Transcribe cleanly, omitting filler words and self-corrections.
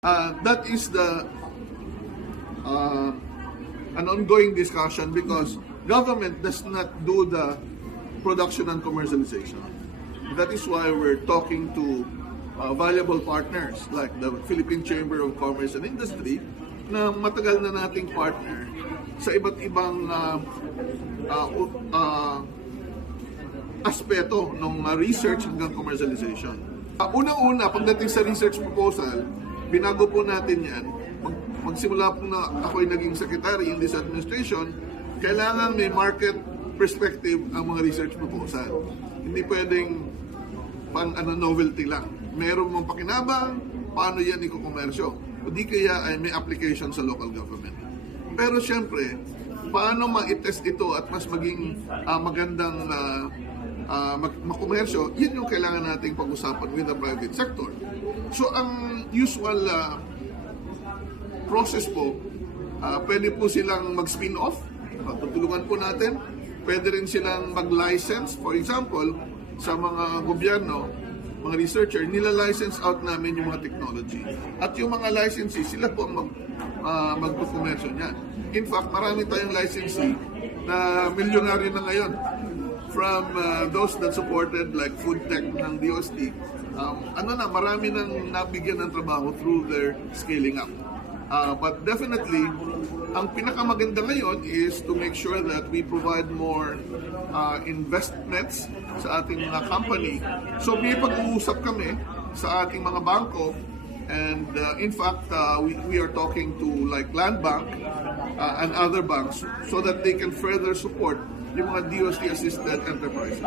That is an ongoing discussion because government does not do the production and commercialization. That is why we're talking to valuable partners like the Philippine Chamber of Commerce and Industry na matagal na nating partner sa iba't ibang aspeto ng research hanggang commercialization. Unang-una, pagdating sa research proposal, binago po natin yan. Magsimula po na ako ay naging secretary in this administration, kailangan may market perspective ang mga research proposal. Hindi pwedeng pang novelty lang. Meron mong pakinabang, paano yan ikukomersyo. O di kaya ay may application sa local government. Pero siyempre, paano ma-test ito at mas maging magandang makomersyo, yun yung kailangan nating pag-usapan with the private sector. So ang usual process po, pwede po silang mag-spin off, tutulungan po natin. Pwede rin silang mag-license, for example, sa mga gobyerno, mga researcher, nila-license out namin yung mga technology. At yung mga licensee, sila po ang magpupumersyo niyan. In fact, marami tayong licensee na milyonaryo na ngayon. From those that supported like food tech ng DOST, marami nang nabigyan ng trabaho through their scaling up. But definitely, ang pinakamaganda ngayon is to make sure that we provide more investments sa ating mga company. So may pag-uusap kami sa ating mga bangko, and in fact, we are talking to like Land Bank and other banks so that they can further support yung mga DOST-assisted enterprises.